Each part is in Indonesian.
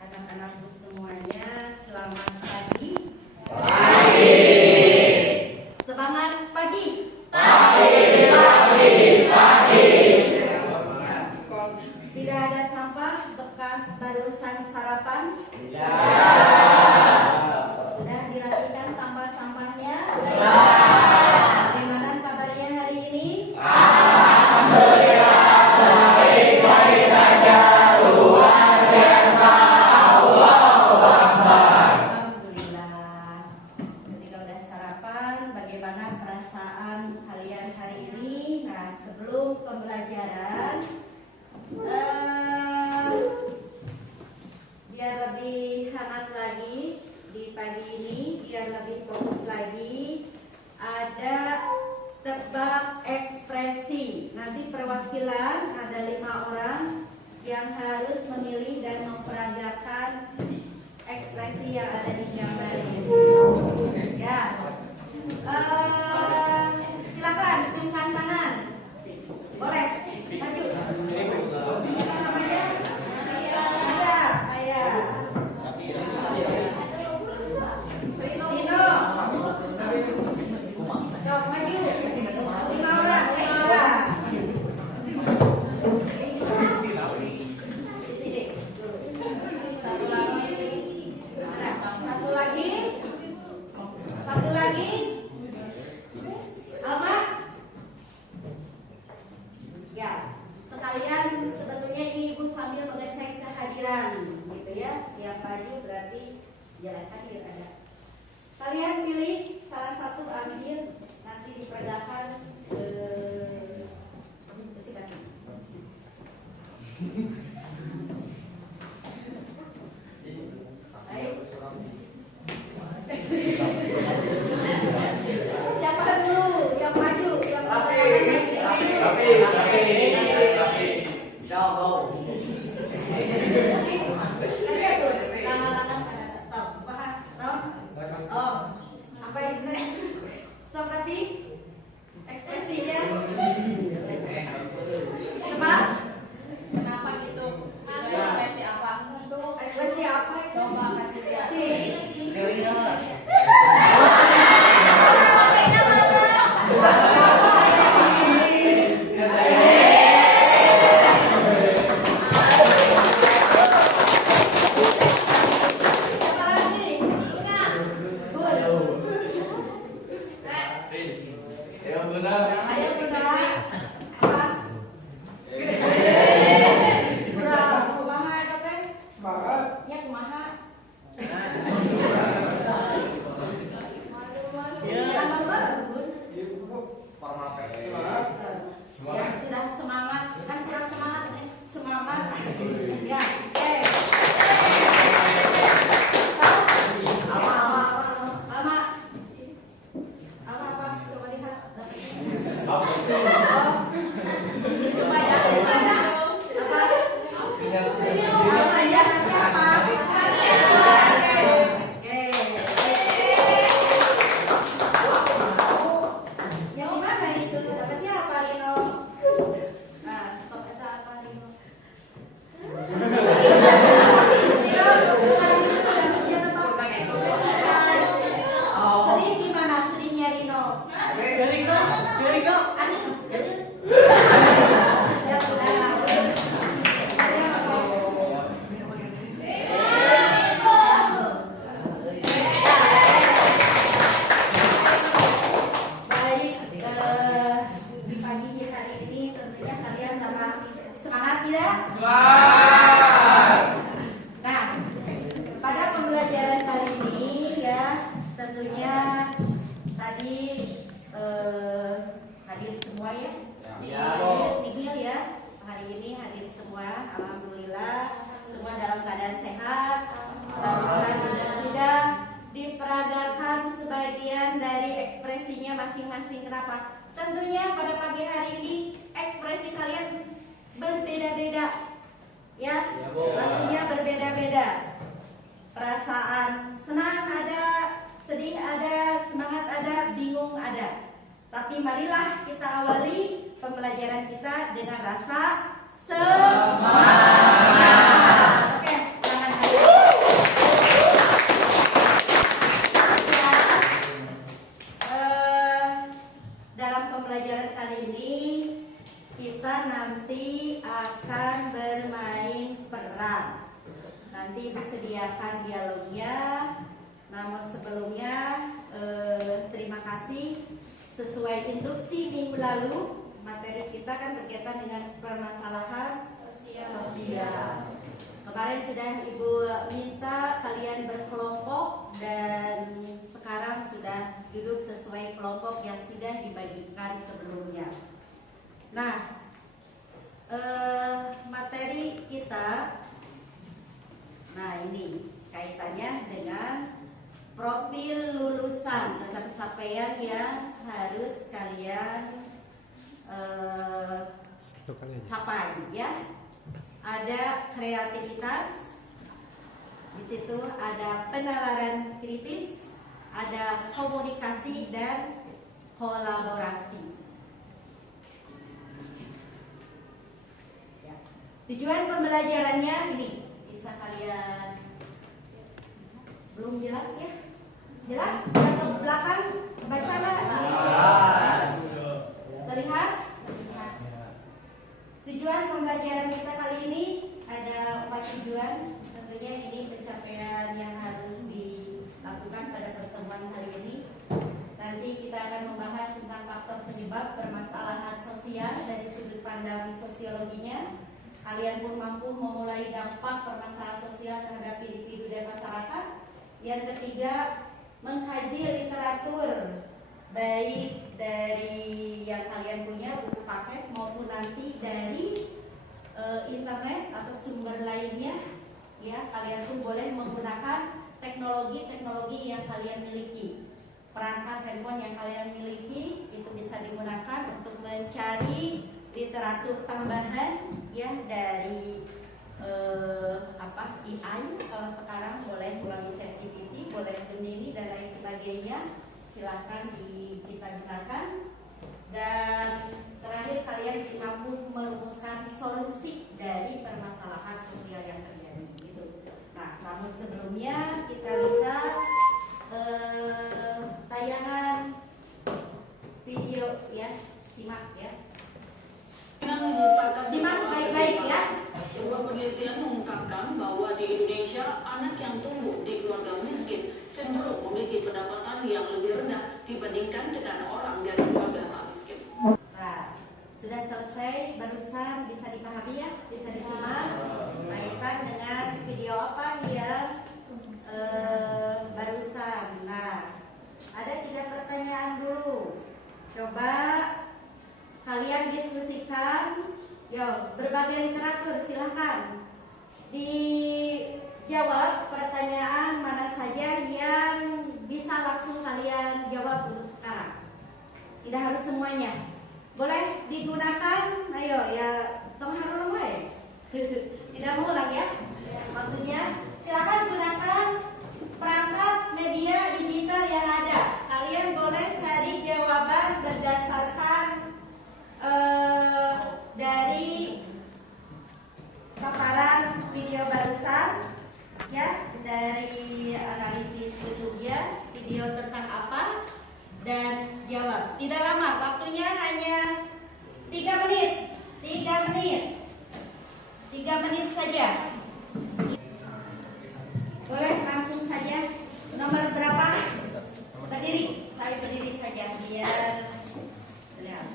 Anak-anakku semuanya, selamat pagi. Semangat pagi. Tidak ada sampah bekas barusan sarapan? Sudah dirapikan sampah-sampahnya? Bagaimana kabarnya hari ini? Alhamdulillah. Ketika udah sarapan, bagaimana perasaan kalian hari ini? Nah, sebelum pembelajaran, biar lebih hangat lagi di pagi ini, biar lebih fokus lagi, ada tebak ekspresi. Nanti perwakilan ada 5 orang yang harus memilih dan memperagakan ekspresi yang ada di gambar ini. Ya, silakan ciumkan tangan. Boleh, maju. Apa namanya? Ayah. Rino. Jom, maju. 5 orang. Sini. Satu lagi. Alma. Ya, sekalian sebetulnya ini Ibu sambil mengecek kehadiran, gitu ya. Yang maju berarti jelaskan dia ada. Kalian pilih salah satu, ambil, nanti diperagakan masing-masing. Baik. Siapa dulu yang maju? Yang ekspresinya kenapa gitu? Ekspresi apa? Ekspresi apa? Coba kasih lihat. Sudah semangat, kan kurang semangat, semangat. Ya, apa? Coba lihat. Yang mana itu? Dapatnya apa, Rino? Nah, stop itu apa, Rino? Sering gimana? Seringnya Rino? Di pagi hari ini tentunya kalian tambah semangat tidak? Nah, pada pembelajaran kali ini ya tentunya tadi hadir semua ya. Hadir ya. Hari ini hadir semua, alhamdulillah semua dalam keadaan sehat. Barusan sudah diperagakan sebagian dari ekspresinya masing-masing. Kenapa? Tentunya pada pagi hari ini ekspresi kalian berbeda-beda Ya, pastinya berbeda-beda. Perasaan senang ada, sedih ada, semangat ada, bingung ada. Tapi marilah kita awali pembelajaran kita dengan rasa semangat. Oke, tangan dalam pembelajaran kali ini kita nanti akan bermain peran. Nanti disediakan dialognya. Namun sebelumnya terima kasih. Sesuai instruksi minggu lalu, materi kita kan berkaitan dengan permasalahan sosial. Kemarin sudah Ibu minta kalian berkelompok dan sekarang sudah duduk sesuai kelompok yang sudah dibagikan sebelumnya. Nah, materi kita, nah ini kaitannya dengan profil lulusan dan pencapaian yang harus kalian capai, ya. Ada kreativitas, di situ ada penalaran kritis, ada komunikasi dan kolaborasi. Ya. Tujuan pembelajarannya ini bisa kalian belum jelas ya? Jelas? Atau belakang baca nggak? Terlihat? Tujuan pembelajaran kita kali ini ada 4 tujuan. Tentunya ini pencapaian yang harus dilakukan pada pertemuan hari ini. Nanti kita akan membahas tentang faktor penyebab permasalahan sosial dari sudut pandang sosiologinya. Kalian pun mampu memulai dampak permasalahan sosial terhadap individu dan masyarakat. Yang ketiga, mengkaji literatur baik dari yang kalian punya buku paket maupun nanti dari internet atau sumber lainnya, ya. Kalian pun boleh menggunakan teknologi-teknologi yang kalian miliki. Perangkat handphone yang kalian miliki itu bisa digunakan untuk mencari literatur tambahan, ya, dari AI. Kalau sekarang boleh melalui ChatGPT, boleh Gemini dan lain sebagainya. Silahkan kita gunakan. Dan terakhir, kalian mampu merumuskan solusi dari permasalahan sosial yang terjadi. Gitu. Nah, namun sebelumnya kita lihat tayangan video, ya. Simak, ya. Simak baik-baik, ya. Sebuah penelitian mengungkapkan bahwa di Indonesia anak yang tumbuh di keluarga miskin cenderung memiliki pendapatan yang lebih rendah dibandingkan dengan orang dari keluarga tak miskin. Nah, sudah selesai barusan, bisa dipahami ya, bisa disimak kaitan dengan video apa yang barusan. Nah, ada 3 pertanyaan dulu. Coba kalian diskusikan. Yo, berbagai literatur, silahkan dijawab pertanyaan mana saja yang bisa langsung kalian jawab untuk sekarang. Tidak harus semuanya. Boleh digunakan, ayo ya, tong harus tidak mengulang ya. Maksudnya, silahkan gunakan perangkat media digital yang ada. Kalian boleh cari jawaban berdasarkan dari paparan video barusan, ya, dari analisis YouTube-nya, video tentang apa, dan jawab. Tidak lama, waktunya hanya 3 menit. 3 menit. 3 menit saja. Boleh langsung saja. Nomor berapa? Berdiri. Saya berdiri saja biar lihat.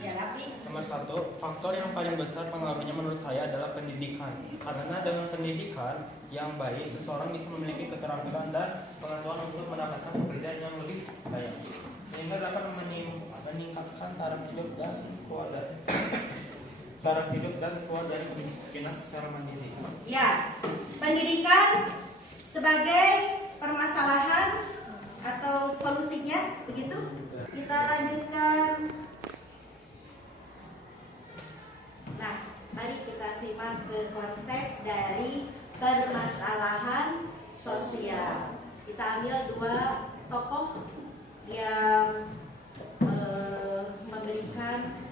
Biar rapi. Nomor 1, faktor yang paling besar pengaruhnya menurut saya adalah pendidikan. Karena dengan pendidikan yang baik, seseorang bisa memiliki keterampilan dan pengetahuan untuk mendapatkan pekerjaan yang lebih baik, sehingga dapat meningkatkan taraf hidup dan keluar dari kemiskinan secara mandiri. Ya, pendidikan sebagai permasalahan atau solusinya, begitu? Kita lanjutkan. Nah, mari kita simak ke konsep permasalahan sosial. Kita ambil dua tokoh yang memberikan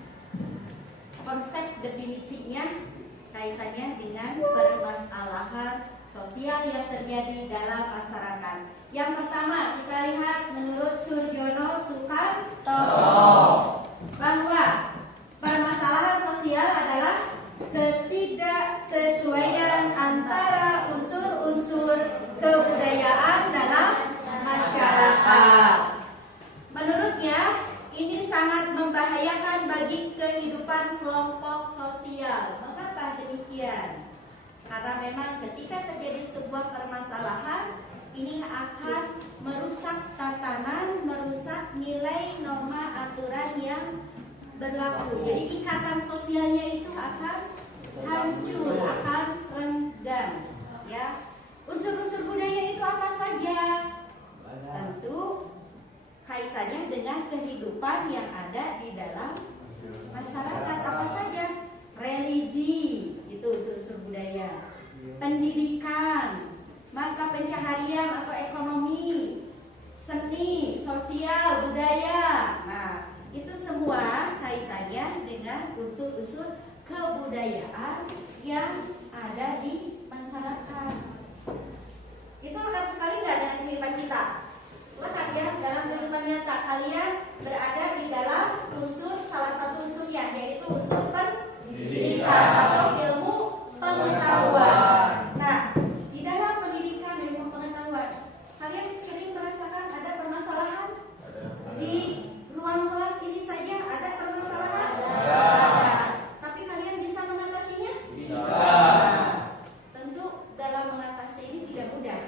konsep definisinya kaitannya dengan permasalahan sosial yang terjadi dalam masyarakat. Yang pertama kita lihat menurut Surjono Sukarto bahwa permasalahan sosial adalah ketidaksesuaian antara unsur-unsur kebudayaan dalam masyarakat. Menurutnya, ini sangat membahayakan bagi kehidupan kelompok sosial. Mengapa demikian? Karena memang ketika terjadi sebuah permasalahan, ini akan merusak tatanan, merusak nilai, norma, aturan yang berlaku. Jadi ikatan sosialnya itu akan hancur, akan renggang. Ya, unsur-unsur budaya itu apa saja? Tentu kaitannya dengan kehidupan yang ada di dalam masyarakat. Apa saja? Religi, itu unsur-unsur budaya. Pendidikan, mata pencaharian atau ekonomi, seni, sosial, budaya. Nah, itu semua kaitannya dengan unsur-unsur kebudayaan yang ada di masyarakat. Itu lekat sekali nggak dengan kehidupan kita? Lekat ya, dalam kehidupan nyata kalian berada di dalam unsur, salah satu unsurnya yaitu unsur pendidikan atau ilmu pengetahuan. Nah, di dalam pendidikan dan ilmu pengetahuan, kalian sering merasakan ada permasalahan di ruang kelas ini saja, ada permasalahan? Ada. Tapi kalian bisa mengatasinya? Bisa. Tentu dalam mengatasi ini tidak mudah.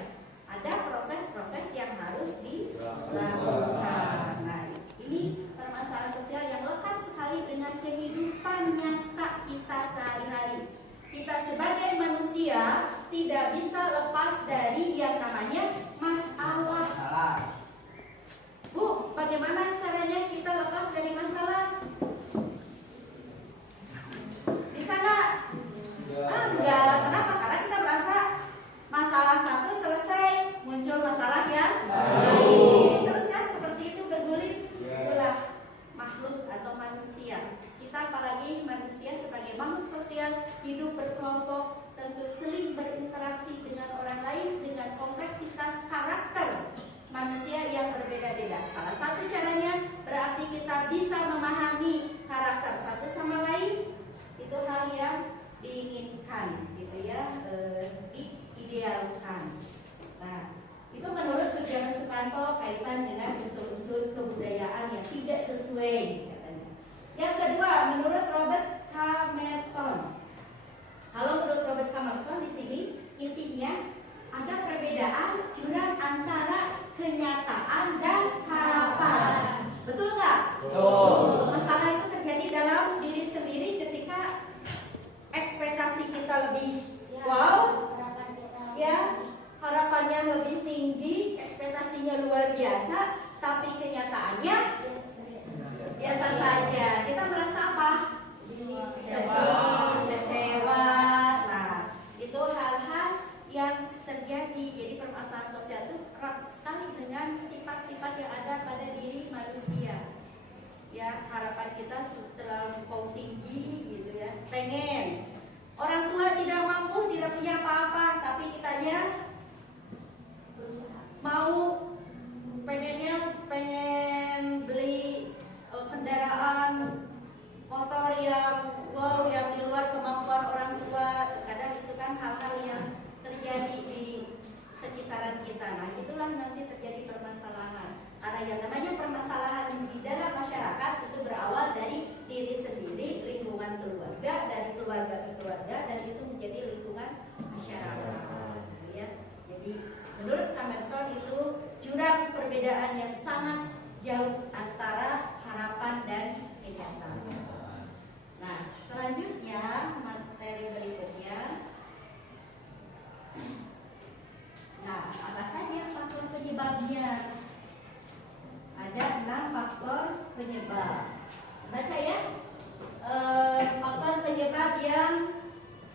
Ada proses-proses yang harus dilakukan. Nah, ini permasalahan sosial yang lekat sekali dengan kehidupan nyata kita sehari-hari. Kita sebagai manusia tidak bisa lepas dari yang namanya masalah. Bu, bagaimana caranya kita lepas dari masalah? Bisa nggak? Enggak. Kenapa? Karena kita merasa masalah satu selesai, muncul masalah yang lain. Terus kan seperti itu bergulir. Itulah makhluk atau manusia. Kita apalagi manusia sebagai makhluk sosial, hidup berkelompok, tentu sering berinteraksi dengan orang lain dengan kompleksitas karakter manusia yang berbeda-beda. Salah satu caranya berarti kita bisa memahami karakter satu sama lain. Itu hal yang diinginkan, gitu ya, diidealkan. Nah, itu menurut Surjono Sukarto kaitan dengan unsur-unsur kebudayaan yang tidak sesuai, katanya. Yang kedua, menurut Robert Camerton. Kalau menurut Robert Camerton di sini intinya ada perbedaan jurang antara kenyataan dan harapan. Betul nggak? Betul. Masalah itu terjadi dalam diri sendiri ketika ekspektasi kita lebih wow, ya, harapannya lebih tinggi, ekspektasinya luar biasa, tapi kenyataannya biasa saja. Kita merasa apa? Sedih, kecewa. Nah, itu hal-hal yang terjadi. Jadi permasalahan sosial itu erat sekali dengan sifat-sifat yang ada pada diri manusia. Ya, harapan kita terlalu tinggi, gitu ya. Pengen orang tua tidak mampu, tidak punya apa-apa, tapi kitanya mau pengen beli kendaraan motor yang wow, yang di luar kemampuan orang tua. Kadang itu kan hal-hal yang terjadi di sekitaran kita. Nah, itulah nanti terjadi permasalahan. Karena yang namanya permasalahan di dalam masyarakat itu berawal dari diri sendiri, lingkungan keluarga, dari keluarga ke keluarga, dan itu menjadi lingkungan masyarakat. Ya. Jadi menurut Camerton itu jurang perbedaan yang sangat jauh antara harapan dan kenyataan. Nah, selanjutnya materi berikutnya. Nah, apa saja faktor penyebabnya? Ada 6 faktor penyebab. Baca ya. Faktor penyebab yang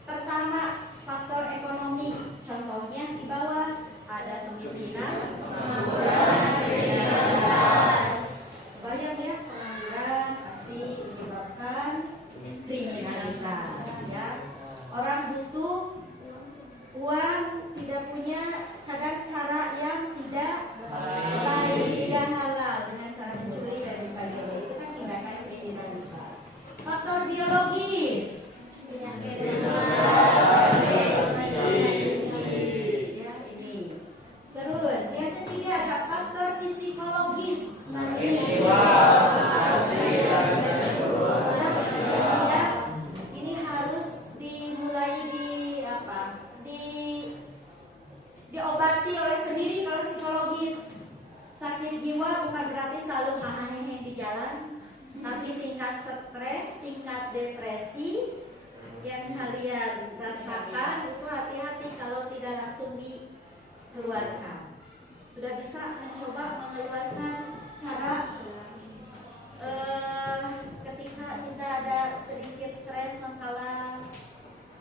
pertama, faktor ekonomi. selalu hahaha di jalan, tapi tingkat stres, tingkat depresi yang kalian rasakan itu hati-hati kalau tidak langsung dikeluarkan. Sudah bisa mencoba mengeluarkan cara ketika kita ada sedikit stres masalah,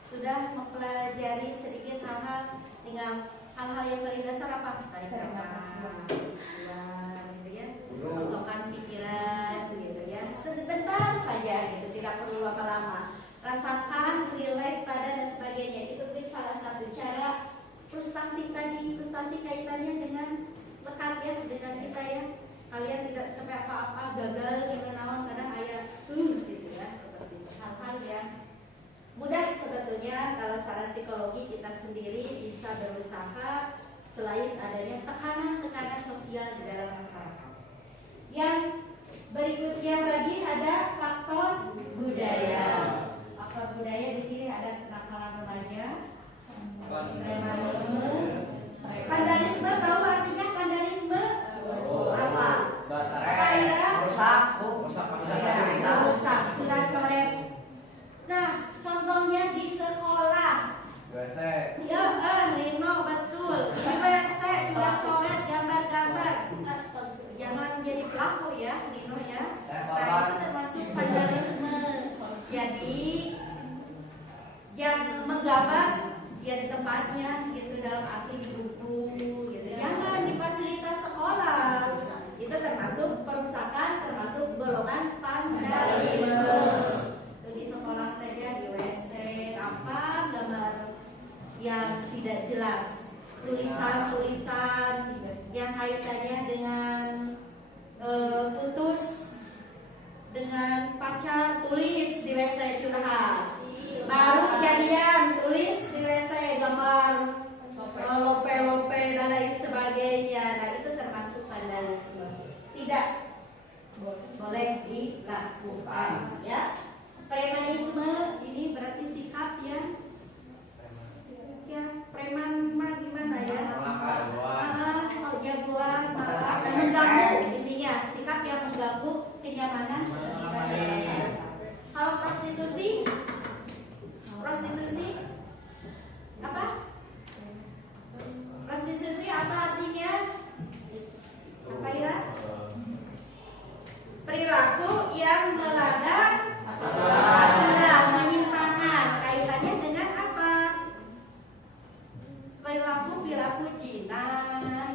sudah mempelajari sedikit hal-hal, tinggal hal-hal yang paling dasar apa? Tarik nafas, gitu ya, kosongkan pikiran, gitu ya, sebentar saja, gitu, tidak perlu lama-lama. Rasakan, relax badan dan sebagainya. Itu salah satu cara. Frustasi tadi, frustasi kaitannya dengan lekat ya, dengan kita ya. Kalian tidak sampai apa-apa, gagal, naon kadang ayat, gitu ya, seperti itu. Hal-hal yang mudah sebetulnya kalau secara psikologi kita sendiri bisa berusaha selain adanya tekanan-tekanan sosial di dalam masyarakat. Yang berikutnya lagi ada faktor budaya. Faktor budaya di sini ada kenakalan remaja, premanisme, vandalisme. Tahu artinya vandalisme? Apa? Apa ya? Rusak, coret-coret. Nah, contohnya di sekolah. Ya, Rino betul. Di WC coret-coret, gambar-gambar. Jangan menjadi pelaku ya, Rino ya. Nah, itu termasuk vandalisme. Jadi yang menggambar ya di tempatnya, gitu, dalam arti di buku, gitu. Jangan di fasilitas sekolah. Itu termasuk perusakan, termasuk golongan vandalisme. Di sekolah saja, di WC, apa gambar yang tidak jelas, tulisan-tulisan yang kaitannya dengan putus dengan pacar, tulis di WC curhat. Baru jadian, tulis di WC gambar lope-lope dan lain sebagainya. Nah, itu termasuk vandalisme. Tidak boleh dilakukan ya. Premanisme ini berarti sikap yang preman mah gimana ya? Jagoan, dan mengganggu, intinya sikap yang mengganggu kenyamanan masyarakat. Kalau prostitusi apa? Prostitusi apa artinya? Apa ya? Perilaku yang melanggar aturan, penyimpangan. Kaitannya dengan apa? Perilaku zina,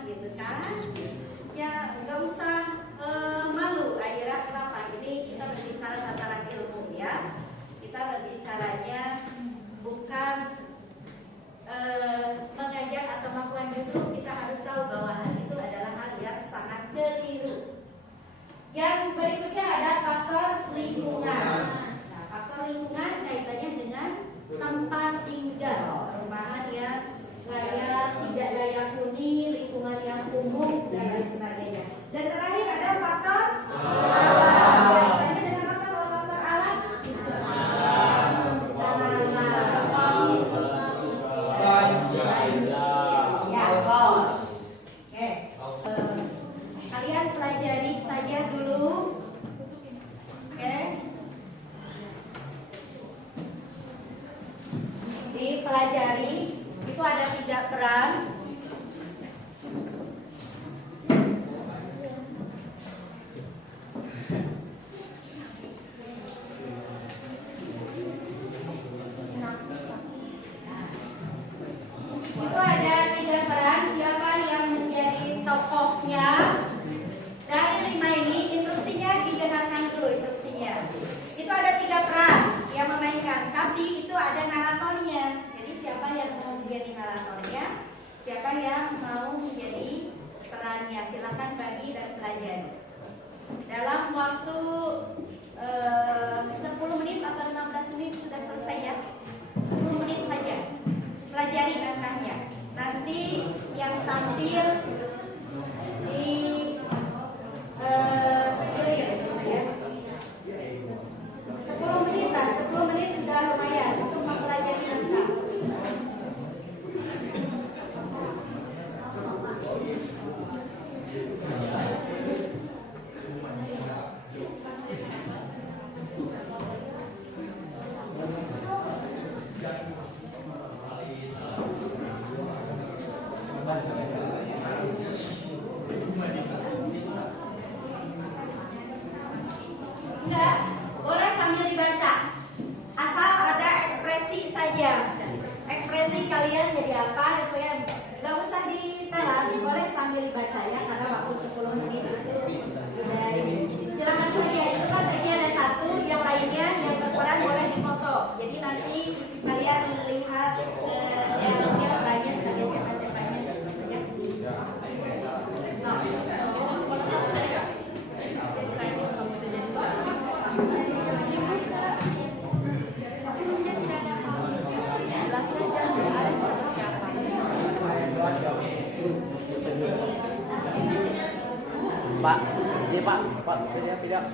gitu kan? Ya nggak usah malu. Akhirnya kenapa? Ini kita berbicara tataran ilmu ya. Kita berbicaranya bukan mengajak atau melakukan, justru kita harus tahu bahwa hal itu adalah hal yang sangat keliru. Yang berikutnya ada faktor lingkungan. Nah, faktor lingkungan kaitannya dengan tempat tinggal, perumahan yang layak, tidak layak huni, lingkungan yang umum dan lain sebagainya. Dan terakhir ada faktor alam. Kaitannya dengan apa kalau faktor alam? Kalian pelajari saja dulu. Oke. Dipelajari. Itu ada 3 peran. Itu ada 3 peran. Siapa yang menjadi tokohnya? Dari 5 ini instruksinya didengarkan dulu instruksinya. Itu ada 3 peran yang memainkan, tapi itu ada naratornya. Jadi siapa yang Enggak, boleh sambil dibaca. Asal ada ekspresi saja. Ekspresi kalian jadi apa gitu ya. Enggak usah ditelan, boleh sambil dibaca ya karena waktu 10 menit itu udah ini. Silakan saja, itu kan tadi ada satu, yang lainnya yang berperan boleh dipoto. Jadi nanti kalian lihat yang perannya sebagai siapa-siapanya ya. Pak, ini Pak, tidak.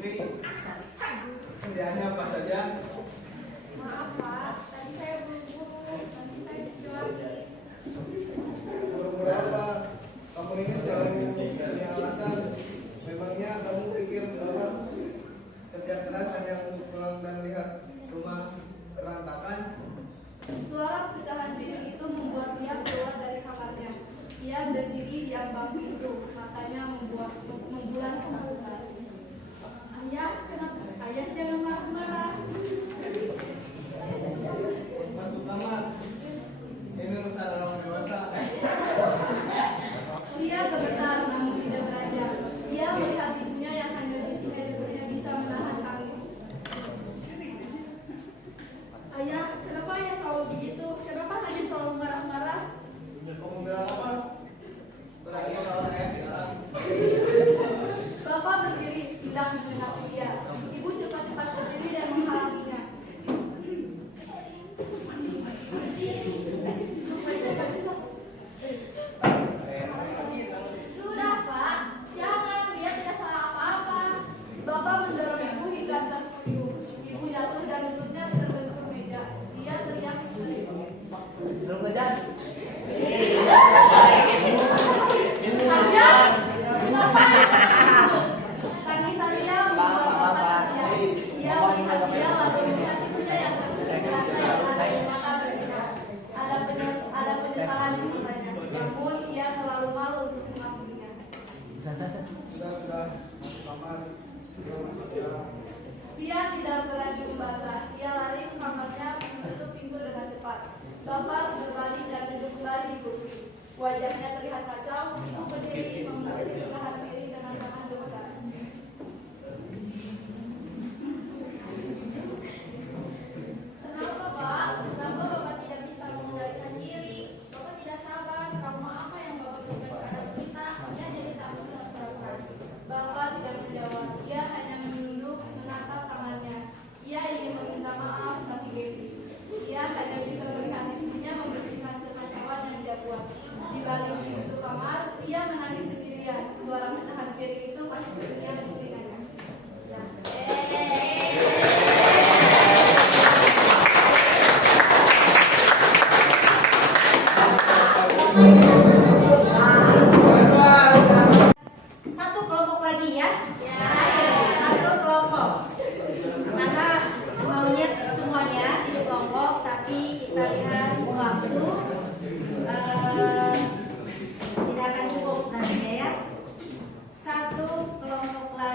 Putri, kerjaannya apa saja? Maaf Pak, tadi saya buru-buru, nanti saya disuruh lagi. Buru-buru apa? Kamu ini selalu punya alasan. Memangnya kamu pikir bahwa kerja keras hanya untuk pulang dan lihat rumah berantakan? Suara pecahan piring itu membuat dia keluar dari kamarnya. Dia berdiri di ambang pintu, matanya membulat ketakutan. Ayah, kenapa? Ayah jangan marah-marah. Masuk kamar. Ini urusan orang dewasa. Dia gemetar namun tidak beranjak. Dia melihat ibunya yang hanya bisa menahan tangis. Ayah, kenapa ayah selalu begitu? Kenapa ayah selalu marah-marah? Kamu bilang apa? Berarti kalau saya sekarang. Bapak berdiri, hendak mendekati dia. Ibu cepat-cepat berdiri dan menghalanginya. Sudah Pak, jangan, dia tidak salah apa-apa. Bapak mendorong ibu hingga terkuyup. Ibu jatuh dan lututnya terbentur meja. Dia teriak histeris. Belum ngejar. Ayah, kenapa ayah? Tangisan dia membuat bapak terdiam. Dia melihat dia lalu melihat ibunya yang terkuyup dan ada mata bersinar. Ada penyesalan di matanya. Namun ia terlalu malu untuk mengakuinya. Sudah masuk kamar. Masuk sekarang. Dia tidak berani membantah. Dia lari ke kamarnya, menutup pintu dengan cepat. Bapak berbalik dan duduk kembali di kursi. Wajahnya terlihat kacau. Ibu berdiri mengambil pecahan piring dengan tangan gemetar. Kenapa Pak? Kenapa Bapak tidak bisa mengendalikan diri? Bapak tidak sabar. Trauma apa yang Bapak berikan kepada kita? Dia jadi takut dan pura-pura. Bapak tidak menjawab. Dia hanya menunduk menatap tangannya. Ia ingin meminta maaf tapi gengsi. Ia hanya bisa melihat istrinya membersihkan kekacauan yang dia buat. Di balik pintu kamar, ia menangis sendirian. Suara pecahan piring itu masih bernyanyi di telinganya. Satu kelompok lagi ya. Satu kelompok. Karena maunya semuanya di kelompok, tapi kita lihat waktu tidak akan cukup nantinya ya. Satu kelompok lagi.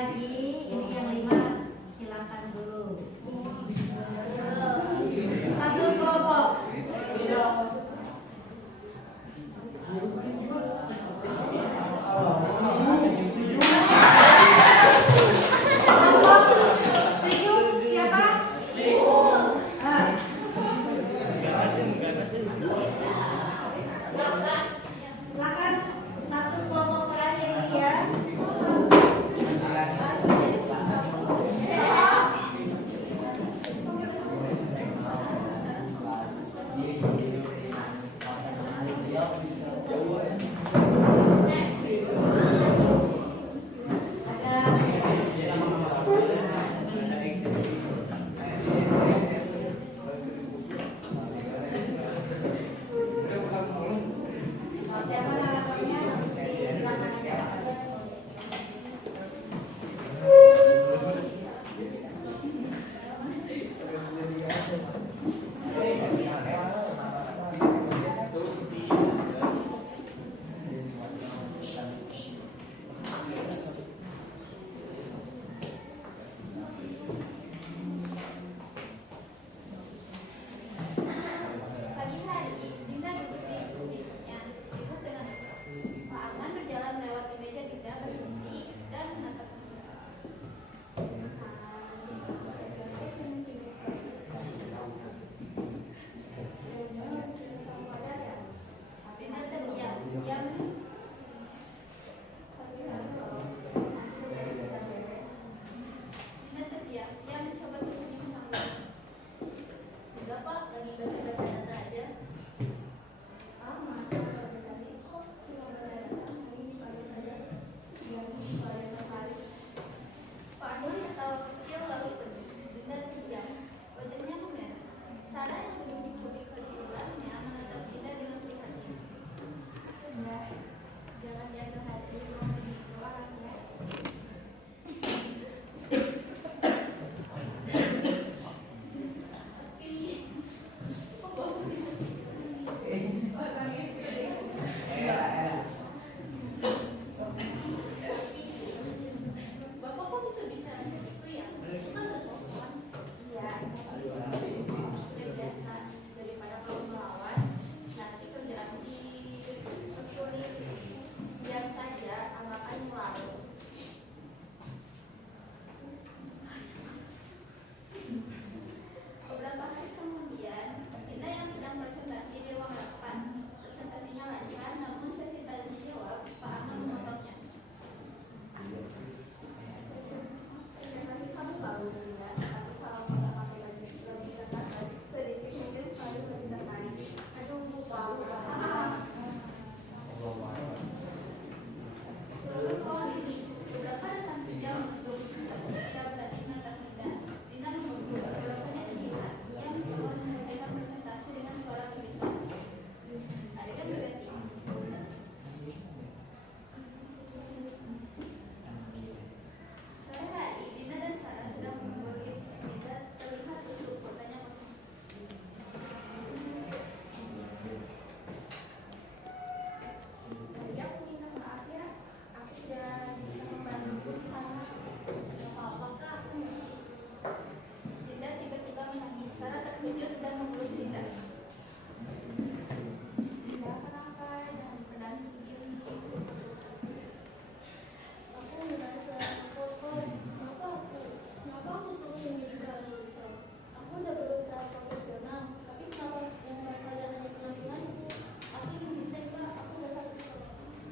dengan hadir belum begitu anaknya. Tapi kok bapak bisa orangnya sih? Bapak kok bisa bicara begitu ya? Itu kan gak sopan. Iya, sudah biasa. Daripada kalau melawan, nanti kerjaan dipersulit. Biar saja anggapan melawan. Beberapa hari kemudian, Dinda yang sedang presentasi di ruang rapat. Presentasinya lancar, namun sesi tanya jawab, Pak Arman memotongnya. Presentasi kamu bagus, Dinda. Tapi kalau nggak pakai baju lebih ketat, sedikit mungkin paling lebih tertarik. Aduh, lupa. Lalu kalau ini, beberapa datang tidak untuk tidak berani menatap Dinda. Dinda menunggu, beberapanya terlihat. Ia mencoba menyelesaikan presentasi dengan suara begitu. Adegan berganti. Sore hari, Dinda dan Sarah sedang menunggu lift. Dinda terlihat tusuk, matanya kosong. Tadi aku minta maaf ya, aku tidak bisa membantu di sana. Gak apa-apa kak, aku ngerti. Dinda tiba-tiba menangis. Sarah terkejut dan memeluk Dinda. Dinda, kenapa? Jangan pedang sendiri. Aku merasa kotor. Kenapa aku terus menjadi berlalu-lalu? Aku udah berusaha profesional, tapi kenapa yang mereka jangan senang-senangku? Aku mencintai kak, aku udah sakit.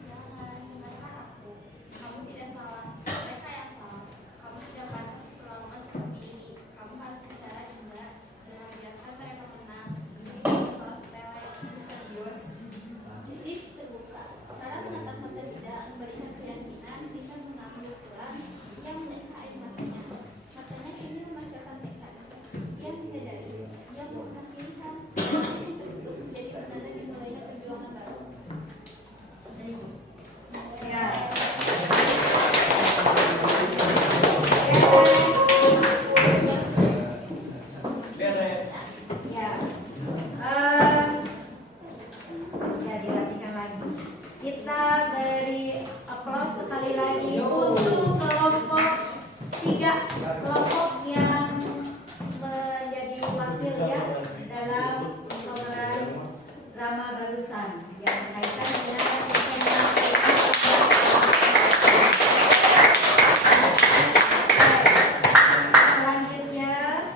Jangan menyalahkan aku. Kamu tidak salah, mereka yang salah. Kamu tidak pantas diperlakukan seperti ini. Kamu harus bicara Dinda dengan biarkan mereka menang. Ini masalah sepele, ini serius. Jadi terbuka. Sarah menatap mata Dinda, memberikan keyakinan. Dinda mengambil tulang yang mendekat air matanya. Matanya kini memancarkan tekad. Ia menyadari dia bukan pilihan. Ini tertutup menjadi pertanda dimulainya perjuangan baru. Ya. Beres. Ya. Ya, dilatihkan lagi. Kita beri aplaus sekali lagi untuk kelompok 3, kelompok yang menjadi wakil ya dalam pengolahan drama barusan yang berkaitan dengan selanjutnya kita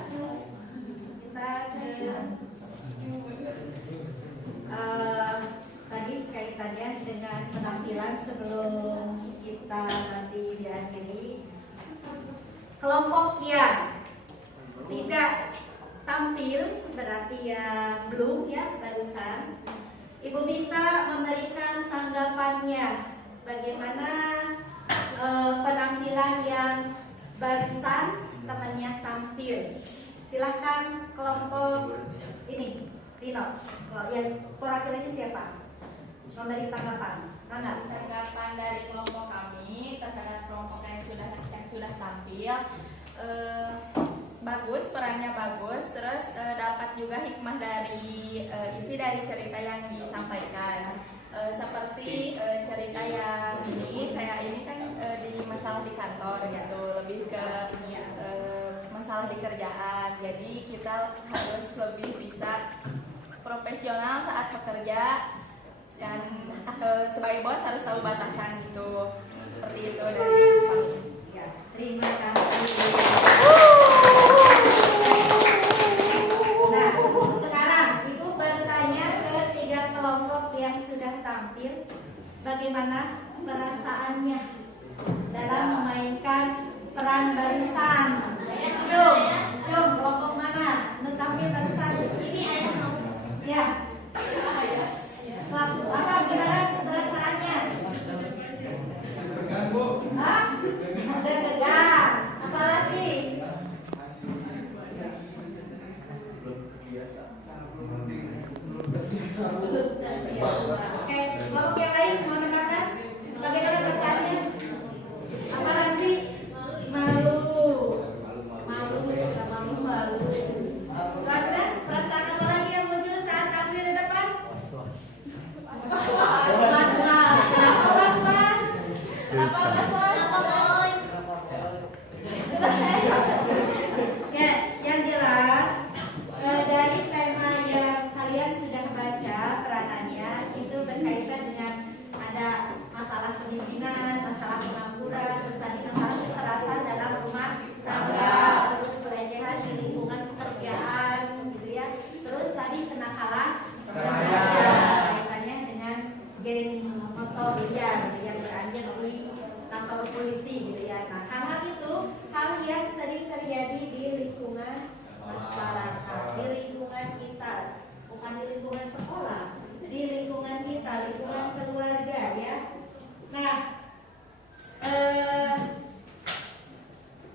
ke tadi kaitannya dengan penampilan sebelum kita nanti diakhiri. Kelompok yang tidak tampil berarti yang belum ya barusan. Ibu minta memberikan tanggapannya bagaimana penampilan yang barusan temannya tampil. Silahkan kelompok ini, Rino. Yang perwakilannya siapa? Memberi tanggapan. Tanggapan dari kelompok kami terhadap kelompok yang sudah tampil, bagus, perannya bagus, terus dapat juga hikmah dari isi dari cerita yang disampaikan. Seperti cerita yang ini, kayak ini kan di masalah di kantor gitu, lebih ke masalah di kerjaan. Jadi kita harus lebih bisa profesional saat bekerja dan sebagai bos harus tahu batasan gitu. Seperti itu dari kami. Ya, terima kasih. Nah, sekarang Ibu bertanya ke 3 kelompok yang sudah tampil, bagaimana perasaannya dalam memainkan peran barusan? Jom, kelompok mana? Nu tampil barusan? Ini ayah mau. Ya. Apa perasaannya? Terganggu. Hah? Udah tegang. Apalagi? Belum terbiasa. Oke, kelompok yang lain mau menambahkan? Bagaimana ya. Nah, hal-hal itu hal yang sering terjadi di lingkungan masyarakat, di lingkungan kita, bukan di lingkungan sekolah, di lingkungan kita, lingkungan keluarga ya. Nah,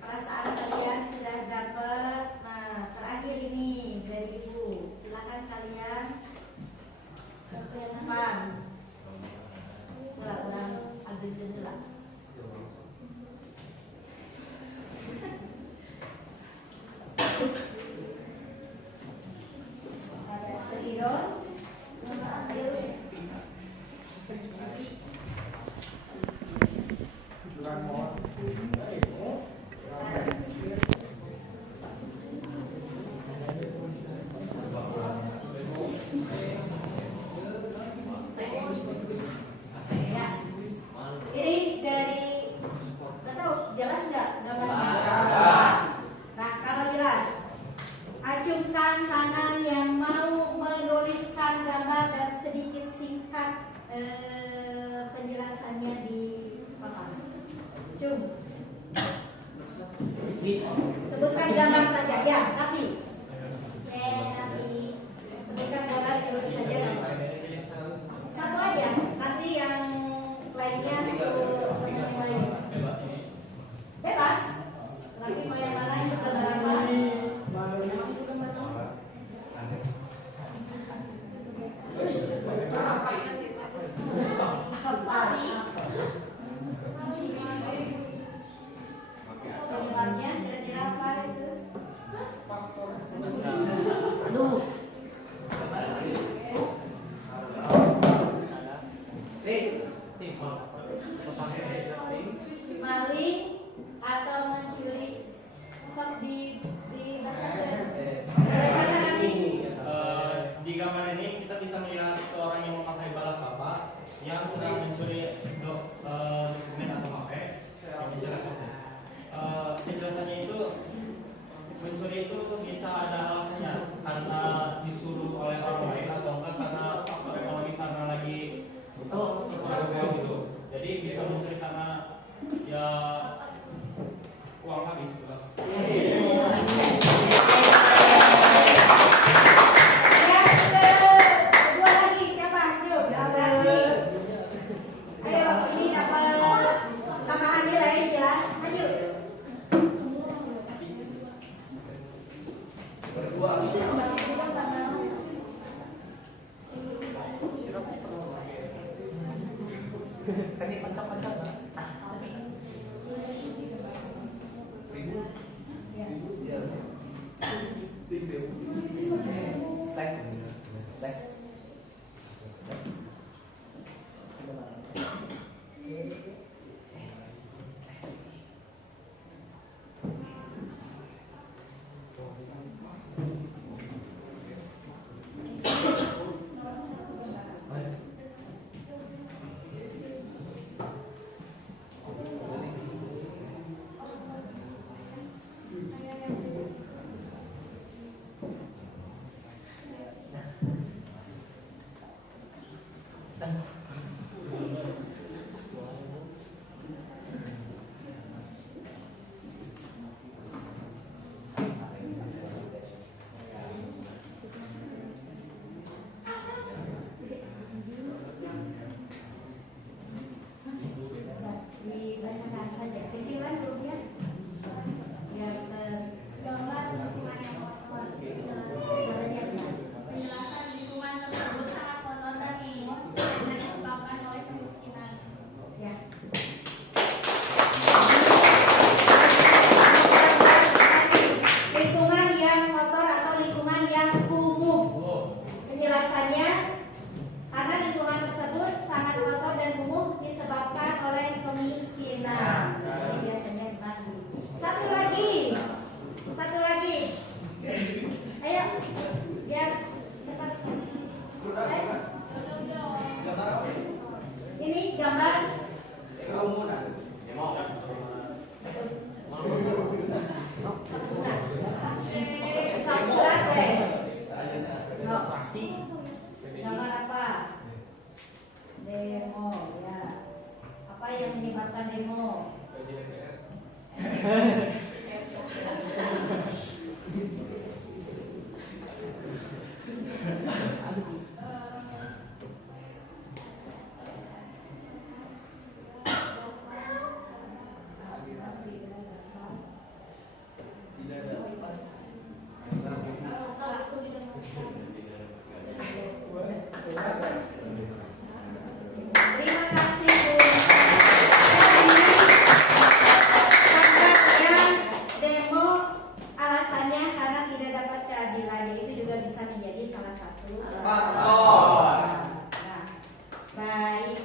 perasaan kalian sudah dapat. Nah, terakhir ini dari Ibu, silakan kalian ke depan. Ulang agak jendela. Ada Sedidon. Ya. Ini dari, nggak tahu jelas nggak gambarnya? Nah, kalau jelas, acungkan tangan yang mau menuliskan gambar dan sedikit singkat penjelasannya di papan. Cung. Sebutkan gambar saja, ya, Afi. Sebutkan gambar dulu saja. Satu aja, nanti yang lainnya yang lain. Bebas. Lagi mau yang mana itu gambar apa? Penyebabnya kira-kira apa itu? Maling atau mencuri. Sok dibacakan. Bacakan Abi. Di gambar ini kita bisa melihat seorang yang memakai balap yang sedang mencuri dokumen atau HP yang bisa laptopnya. Penjelasannya itu mencuri itu bisa ada alasannya karena disuruh oleh orang lain atau enggak karena faktor ekonomi karena lagi ekonomi gitu. Jadi bisa mencuri karena ya uang habis gitu. Dua lagi siapa? Yuk, berarti. Ayo, ini dapat tambahan nilai jelas. Maju. Dibacakan saja. Kecilan grupnya. Biar Gambar lingkungan yang kotor. suaranya jelas. Penjelasan lingkungan tersebut sangat kotor dan kumuh dan disebabkan oleh kemiskinan. Ya. Lingkungan yang kotor atau lingkungan yang kumuh. Penjelasannya, karena lingkungan tersebut sangat kotor dan kumuh disebabkan oleh kemiskinan. Ini biasanya dibagi. Satu lagi. Ayo, biar cepat. Ayo. Ini gambar. Gambar apa? Demo, ya. Apa yang menyebabkan demo? Terima kasih Bu. Jadi tampaknya demo alasannya karena tidak dapat keadilan, itu juga bisa menjadi salah satu Faktor. Nah, baik,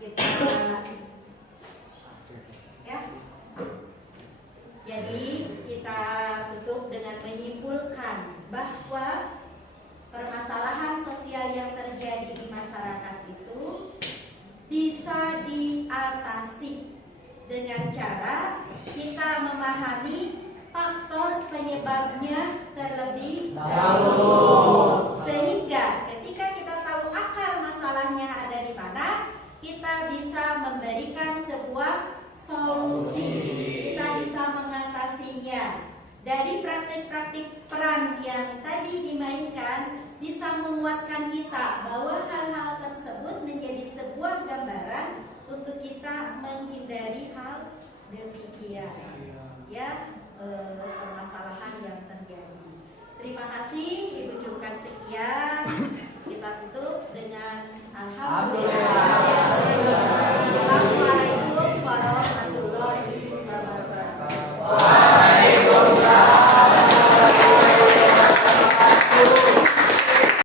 kita ya. Jadi kita tutup dengan menyimpulkan bahwa permasalahan sosial yang terjadi di masyarakat itu bisa diatasi dengan cara kita memahami faktor penyebabnya terlebih dahulu. Sehingga ketika kita tahu akar masalahnya ada di mana, kita bisa memberikan sebuah solusi. Kita bisa mengatasinya. Dari praktik-praktik peran yang tadi dimainkan bisa menguatkan kita bahwa hal-hal tersebut menjadi sebuah gambaran untuk kita menghindari hal demikian, ya, permasalahan yang terjadi. Terima kasih, Ibu cukupkan sekian. Kita tutup dengan alhamdulillah.